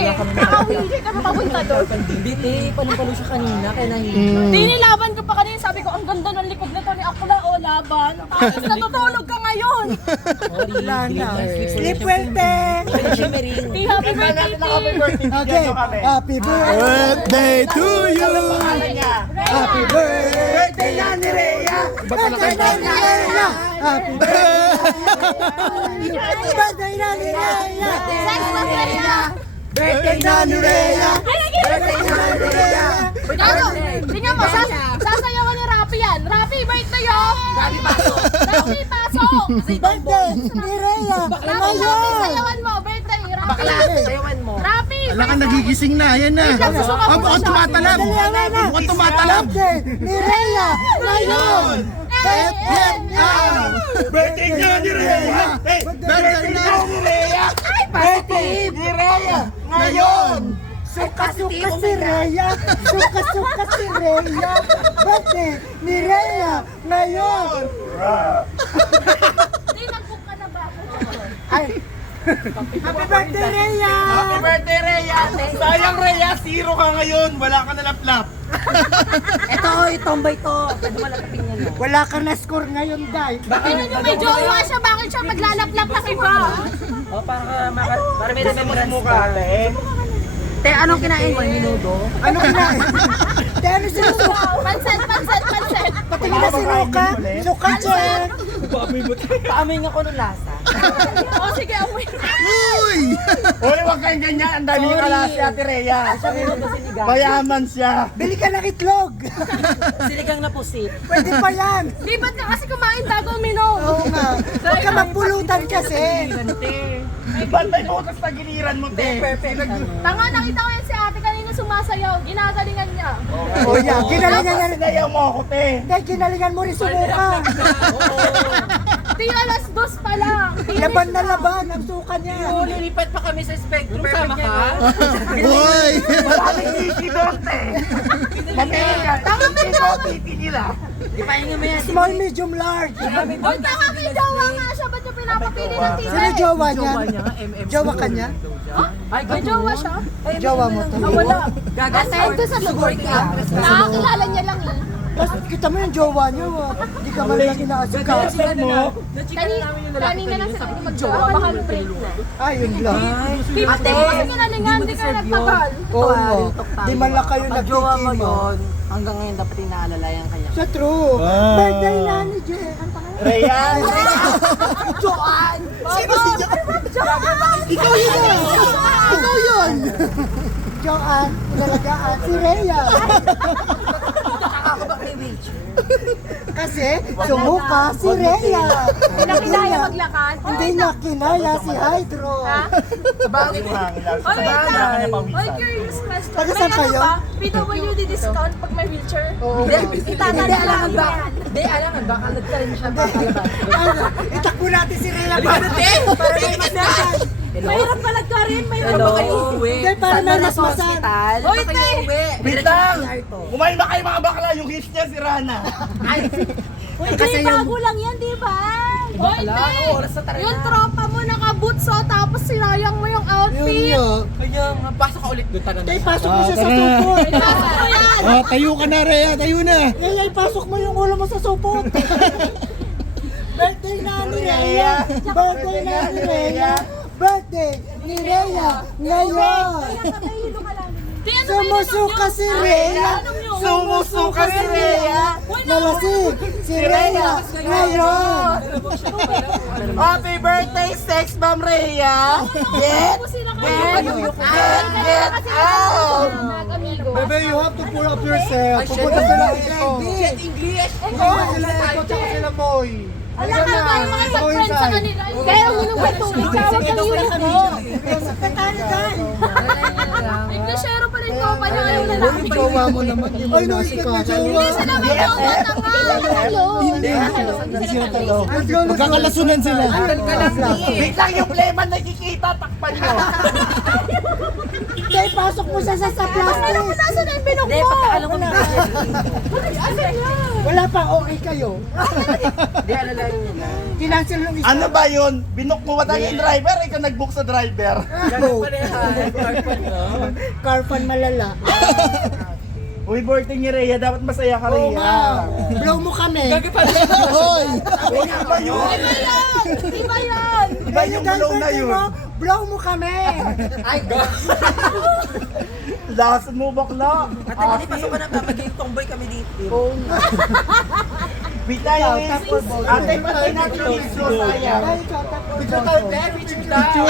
Kakawili ka pa papunta doon. Hindi, te. Palumpalo siya kanina, kaya nahihiya. Di nilaban ko pa kanina, sabi ko, ang ganda ng likod nito ni Akla, o laban. Tapos natutulog ka ngayon. Wala na. Sleep well, te. Di happy birthday, Ti. Okay. Happy birthday to you. Happy birthday na ni Rhea. Birthday na ni Rhea. Happy birthday na ni Rhea. Birthday na ni Rhea. Birthday na ni Rhea. Gago, tingnan mo, sasayawan ni Rapi yan. Rapi, birthday oh! Rapi, pasok! Rapi, pasok! Birthday ni Rhea. Rapi, sayawan mo, birthday, Rapi! Sayawan mo. Rapi! Wala ka nagigising na, yan na. Mukhang tumatalab. Mukhang tumatalab. Birthday ni Rhea. Ngayon. Birthday na ni Rhea. Birthday na ni Rhea. Birthday ni Rhea. Ngayon. Suka-suka si Rhea. Suka-suka si Rhea. Birthday ni Rhea. Ngayon. Di, nag-book ka na ba? Ay. Happy birthday, Rhea! Happy birthday, Rhea. Sayang, Rhea. Zero ka ngayon. Wala ka na laplap. Ito, itombay to. Pwede malapin niya, no? Wala kang na-score ngayon, Day. Tingnan nyo, may jowa siya, bakit siya maglalaplap na iba? O, para may remembrance Mukha, ka. te. Te, anong kinain mo? Minudo? Ano kinain? Te, ano sinusuka? Pansit! Patingin na sinuka? Suka, check! Paamoy nga ko ng lasa. O sige, amoy. Uy! Uy, huwag kayong ganyan. Ang dami yung alas si Ate Rhea. Mayaman siya. Bili ka ng itlog! Siligang na pusit. Pwede pa yan! Di ba't ka kasi kumain bago uminom? Oo nga. Huwag ka magpulutan kasi. Ba't may butas na giliran mo, te? Perfect. Tanga, nakita ko yan si ate kanina sumasayaw. Ginagalingan niya. O yan, ginalingan niya. Sinayaw mo ako, te. Te, ginalingan mo rin sumuka. Di alas 2 pa lang. Laban na laban ang suka niya. Lilipat pa kami sa Spectrum. Sama ka? Boy! Maraming isi doon, te. Mamili ka. Tama ba Ito, titi nila. Ipahinga mo yan. Small, medium, large. Huwag ka nga kay jowa nga siya. Ba't yung pinapapili ng Sino tita? jowa niya? Jowa ka niya? Ay, May jowa siya? Jowa mo to. Wala. Gagasay Ito sa lugar ka. Nakakilala niya lang eh. Tapos kita mo yung jowa niyo. Hindi ka man lang inaasikaso. Kanina lang sila mag-jowa. Baka break na. Ah, yun lang. Di ba tayo kasi ginalingan? Di ka nagtagal. Oo nga. Di man lang kayo Pag jowa mo nagkikimo. yun, hanggang ngayon dapat inaalalayan kanya. Sa true. Birthday na ni Jen. Rhea! Joan! Sino si Joan? Ikaw yun! Ikaw yun! Joan, inalagaan si Rhea. Kasi sumuka si Rhea. Hindi kinaya maglakad. Hindi niya kinaya si Hydro. Bakit mahangin Oh, wait lang. Oy, curious question. Taga saan May ano kayo? ba? PWD discount pag may wheelchair? Oo. Itatala lang ba? Hindi, alangan, baka nagkaroon siya pakalabas. Itakbo natin si Rhea para may masmasan. Mahirap ka nagkarin. Mahirap Hello? ba kayo? Hindi, para may masmasan. Hospital. Hoy, te! Wait lang! Kumain ba kayo mga bakla? Yung hips niya si Rana. Uy, Kasi Jay, yung- bago lang yan, di ba? Hoy, Wala, te! oras na talaga. Yung tropa mo nakaboots oh, tapos sinayang mo yung Yun outfit. yun. Kaya nga, pasok ka ulit doon. Tay, pasok mo siya sa supot. Pasok mo yan! Oh, tayo ka na, Rhea. Tayo na. Rhea, ipasok mo yung ulo mo sa supot. Birthday na ni Rhea. Birthday na ni Rhea. Birthday ni Rhea. Ngayon. Di, ano ba yun? Sumusuka si Rhea. Sumusuka si Rhea. Nalasing si Rhea. Ngayon. Happy birthday, sex bomb, Rhea. Get out. Bebe, you have to pull up yourself. Pupunta sila ito. English! Pupunta sila ito, tsaka sila Moy. Alam ka ba yung mga friend sa kanila? Kaya uminom ka tubig, tawag ng uniform. Englishero pa rin ko, pa niya ngayon na lang. Jowa mo naman. Ay, naikat na jowa. Hindi sila may jowa na nga. Hindi sila talo. Magkakalasunan sila. Wait Wait lang, yung lemon nakikita, takpan nyo. Tay, pasok mo sa plastic. Ano mo nasa na yung binok Hindi, mo? pagkaalam ko na. Asan yan? Wala pa, okay kayo. Hindi, alalayan mo na. Kinansel nung isa. Ano ba yun? Binook mo ba tayo yung driver? Ikaw nag-book sa driver. Carpan malala. Uy, birthday ni Rhea. Dapat masaya ka, Oo Rhea. nga. Blow mo kami. Hoy! Uy, iba yun. Iba yan! Iba yung blow na yun. Blow mo kami. Ay, Lason mo, bakla. Ate, hindi pa sa na magiging tomboy kami dito. Wait tayo, Will. Ate, patay natin yung video, sayang. Picture tayo, picture tayo.